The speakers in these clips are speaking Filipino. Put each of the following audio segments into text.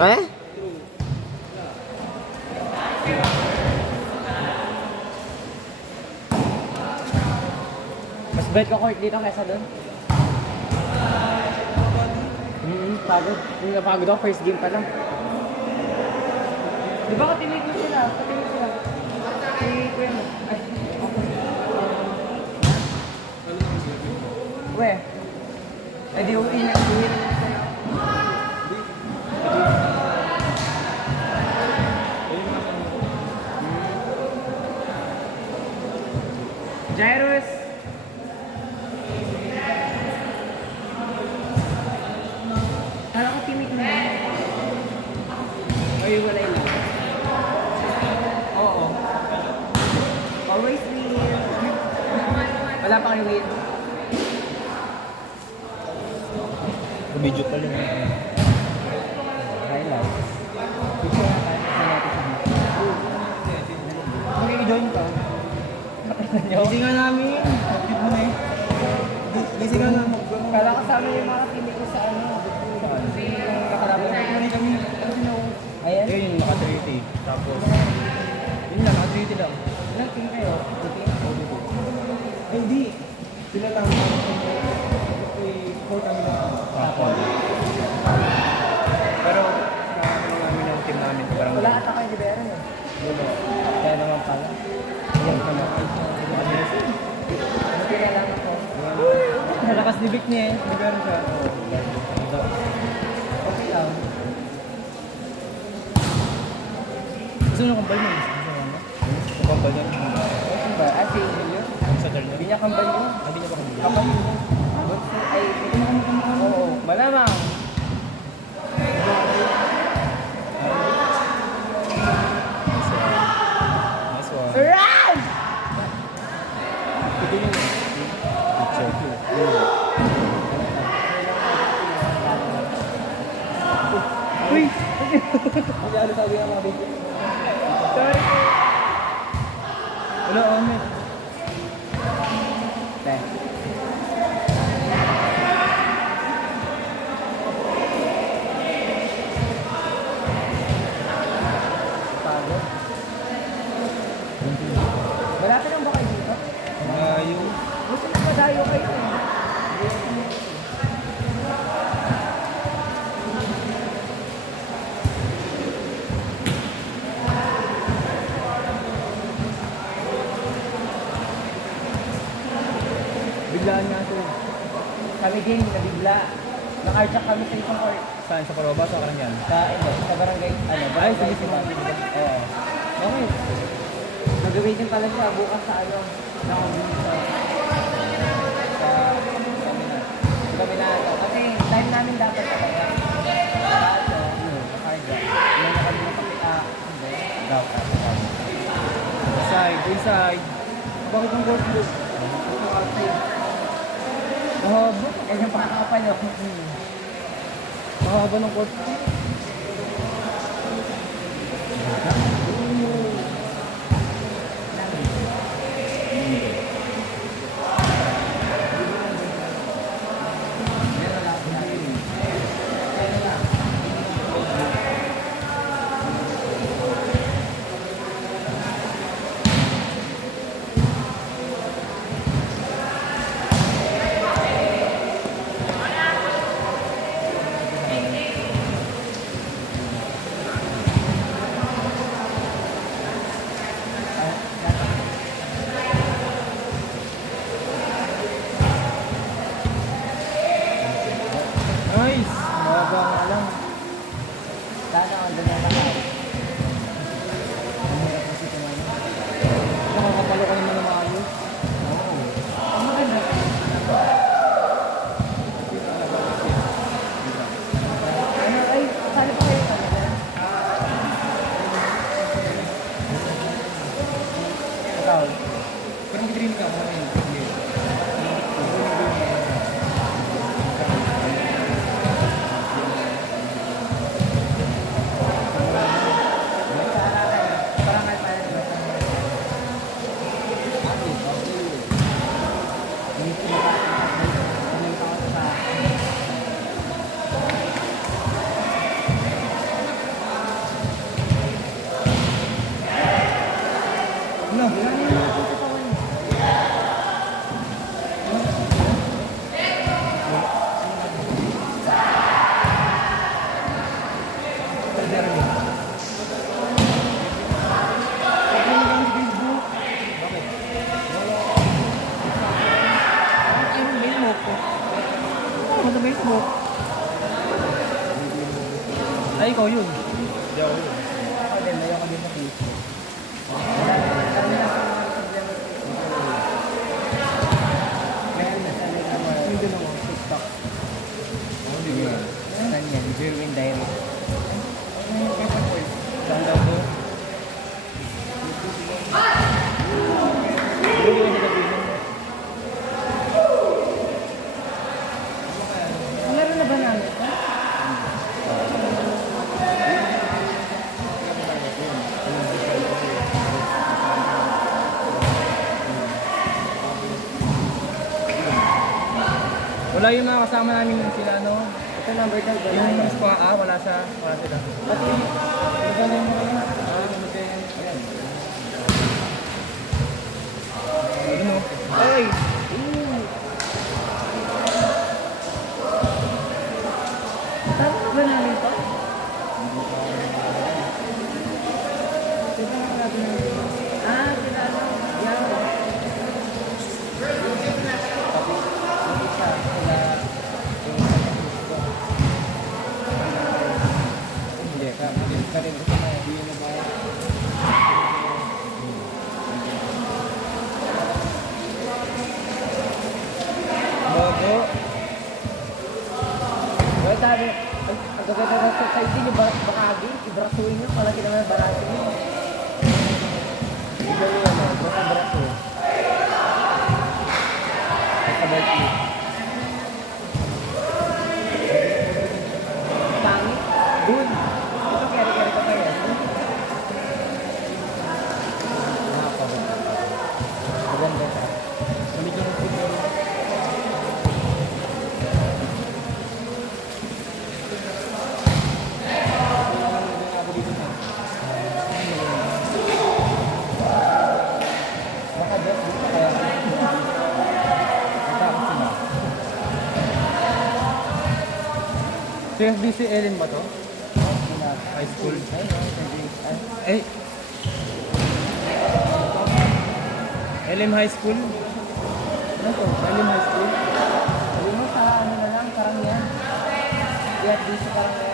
Eh? Mas bet ko court dito kaysa doon. Pagod. Yung napagod ako, first game pa lang. Di ba katilig mo sila? Katilig sila. Si Kuya mo. Ay, okay. We. Eh di uwi na sa'yo. Jairus! Kala ko teammate mo yan. Ay, walay lang. Oo. Always win. Wala pa kayo win. Medyo pa lang. Highlight. Picture na tayo. Mag-i-join ka. Busy nga namin. Active mo na eh. Busy nga namin. Kala kasama yung mga kinig ko sa ano. Kasi yung nakalaban na kami. Ayan. Yun yung naka-30. Tapos, yun lang, naka-30 lang. Ilang team kayo? Ay, hindi. Sila lang. Core kami lang. Pero, nakakano namin yung team namin. Parang Wala ata kayo di Baron eh. Kaya naman pala. Ayan ka na. Buti na lang ako. Nalakas ni Vic niya eh. Di Baron siya. Okay lang. gusto nyo kambal mo. Gusto mo? Kambal niya. Ano ba? Ah, si Julio? Sa dal niya. Hindi niya kambal yun. Hindi niya ba kambal? Kapag ay, oo, malamang. Nice one. Run! Ito yung picture. Uy! Hindi ano sabi ng mga video. Sorry po. Wala, ano? Te. Pagod. Malapit lang ba kayo dito? Yung Gusto na madayo kayo eh. biglaan nga ito. Kami din, nabigla. Naka-jack kami sa isang court. Saan? Sa Parobas o Karangan? Sa barangay, ano, Ay, barangay sige, Sibat. sige. Oo. Okay. Mag-waiting pala siya bukas sa ano, sa Kaminado. Kasi time namin dapat talaga. Kaso, nakarga. Hindi na kami napakita. Hindi. Inside, inside. Bakit ang gold blue? Ito outside. Mahaba. Ganyan pa kakapal ako. Mahaba ng court. Ay, ikaw yun. Hindi ako yun. Ako din, ayoko din sa Facebook. Meron na sa yung din ako, TikTok. Hindi ko yan. Saan yan? Jerwin Diary. Saan daw to? Meron na ba namin ito? Wala yung mga kasama namin sila, no? Ito number tag. Yung squad, wala sila. Pati, ito na yung mga yun. Ayun, no? Ay! Tama na ba namin ito? Ito na natin yung... sila ano? Yan. Pati, isa, sila... Hindi. Karin ko na hindi na ba? Bago. Well, sabi, ang gaganda na sa hindi nyo bakagi, ibrasuin nyo, palagi naman barato nyo. Ito yung ano, braso. Kasabay ko. Pangit, good. Ito kaya ka pa yan. Maganda siya. Balikan ng football. Baka Diyos, dito kaya. Natakot sila. CFBC Ellen ba to? High school. Eh. LM High School? Ano to? LM High School? Sabi mo sa ano na lang, karamihan. Kaya dito karamihan.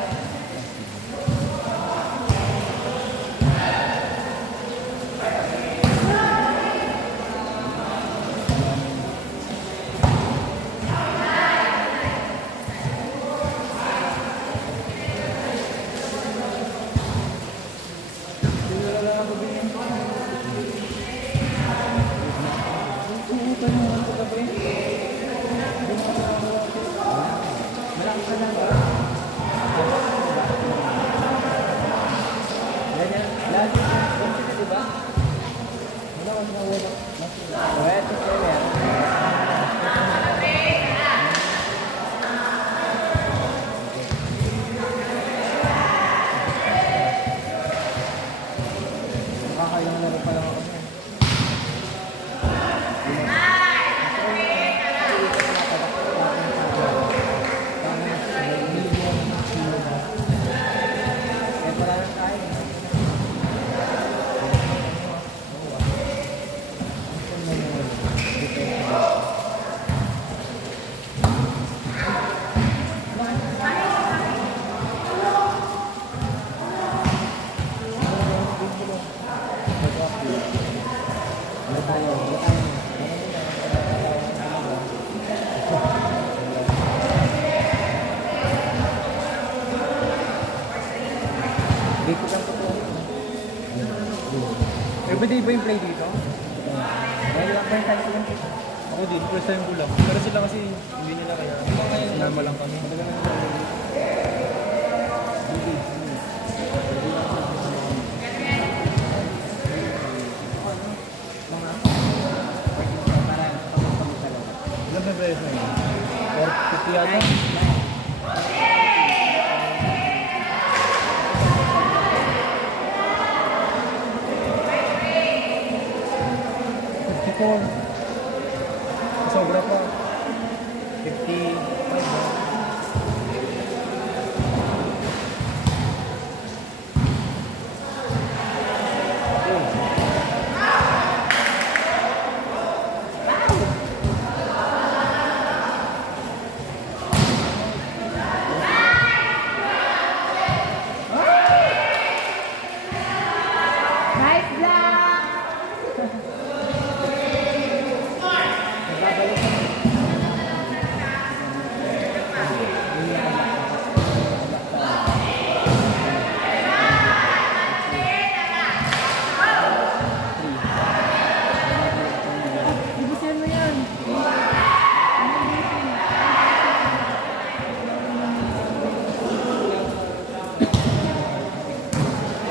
Nakakailang na rin pala ako niyan. Dito lang po po. Everyday ba yung play dito? Dahil lang ba yung time ko lang dito? Ako din, first time ko lang. Pero sila kasi hindi nila kaya. Sinama lang kami. Ilan ba beses na yun? 450 yata? Sobra pa. 55 ba?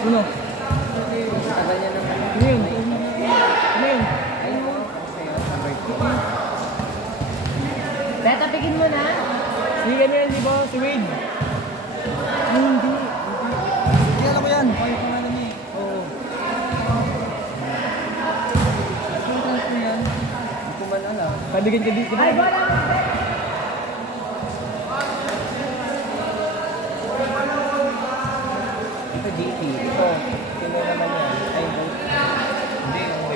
Uno. Tagal niya naman. Ano yun? Ano yun? Ayun po. Beta, pigin mo na. Si ano yan, di ba? Si Wade. Ay, hindi. Hindi alam ko yan. Kaya pangalan niya eh. Oo. Ano ko yan? Hindi ko man alam. Kaibigan ka dito. Ay, wala! Ito GT. Ito. Sino naman yan? Ay, Hindi, yung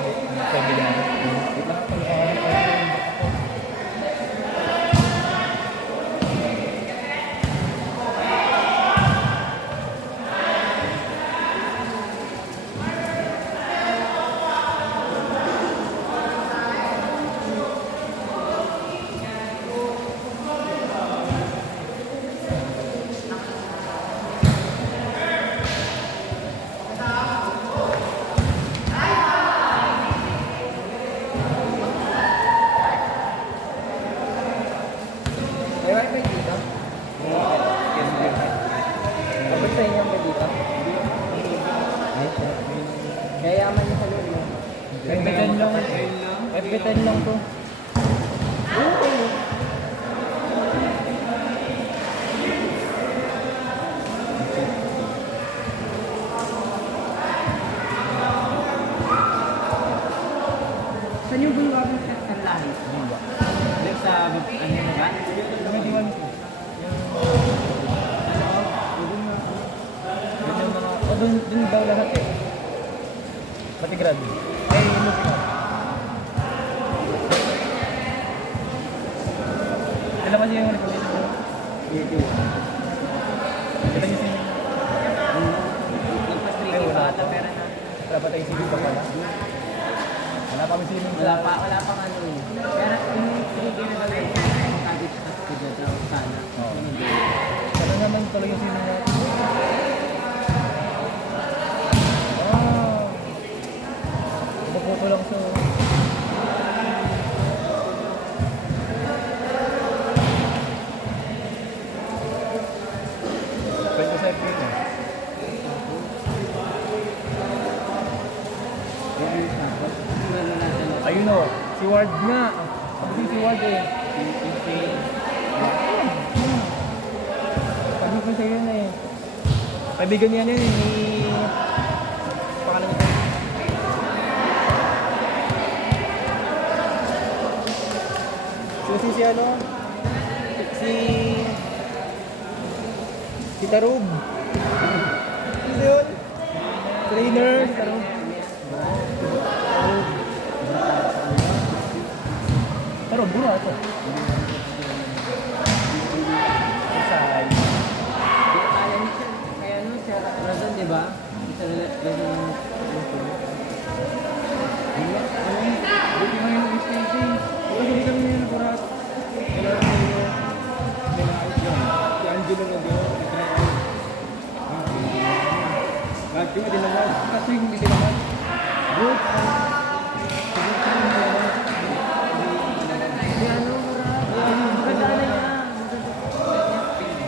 kaibigan natin. Wait lang, may wifi dito? Kapag sa inyo ba dito? Yayaman niya sa loob mo. FB10 lang. FB10 lang to. Saan yung bulwag ng Texan lahi? Dito sa ano mo ba? Tumitiwan ko. Yun yung mga... O, dun daw lahat eh. Matigrad. Eh, yung music. Kailan kasi yung recommendation mo? Kailan yung sinyo? Nagpa-streaky pa ata pera na. Wala pa tayo sinyo pa pala. Wala pa kami sinyo. Wala pa ano eh. Pero yung 3D na gawin ko, kabit at kaya daw sana. Oo. Sana naman tuloy yung sinyo natin. Oh. Puputo lang sa... Pwede sa FB na. Ayun o, si Ward nga. Sabi si Ward eh. Sabi ko sa'yo na eh. Kaibigan niya na yun eh, ni... Pangalan niya. Si ano? Si Tarub. Sino yun? Trainer, si Tarub. Pero buro ako. Isay. Kaya niya siya, kaya ano, siya Razon, di ba? Isa Razon. Buti mo yung STC. Hindi kami yung nakurat. Kailangan mo yung nilangayos yun. Si Angelo na doon. Bakit yung dinamag? Kasi hindi dinamag. Good. Si ano, maganda na niya.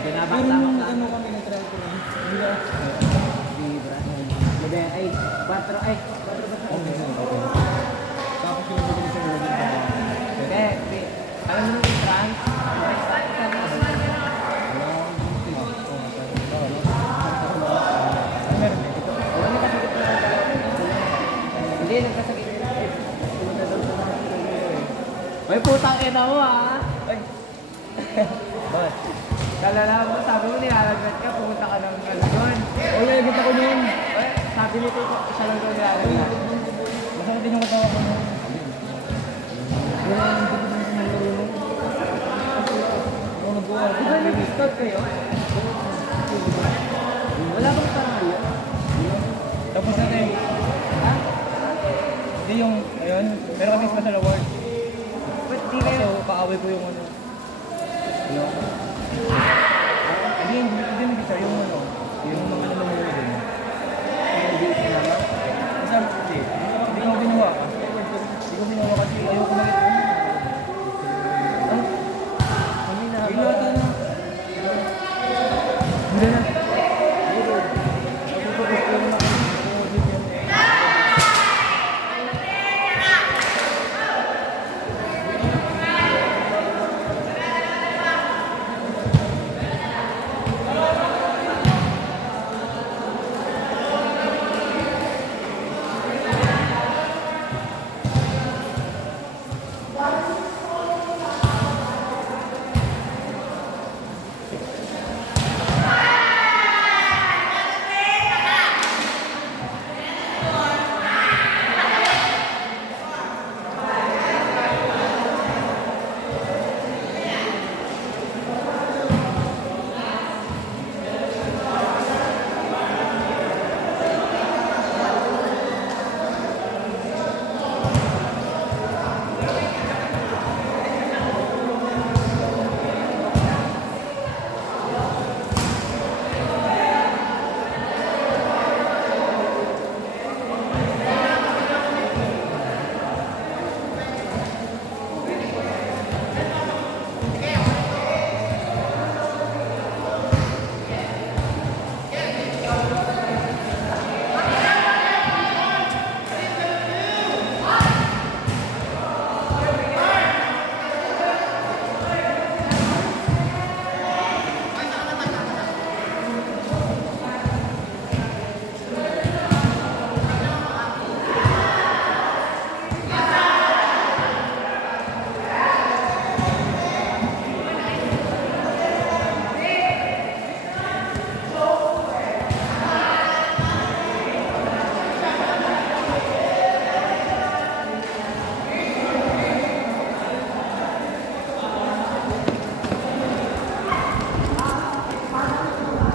Binabata mo ka. Ano kami nag-try ko rin? Libra. Hindi, ay, 4, ay, 4 ba? Okay. Tapos yung nabili sa mga Hindi, alam mo nung trans, hindi, nagkasakit nila. May putang ina mo ah. Ay! Bakit? Kalala mo, sabi mo nilalagad ka, pumunta ka ng Kalgon. Oh, nalagit ako niyan! Sabi nito, isa lang daw nilalagad. Masama din yung katawa ko niyan. Wala, hindi ko din marunong. Ako nag-uwa. Di ba nag-start kayo?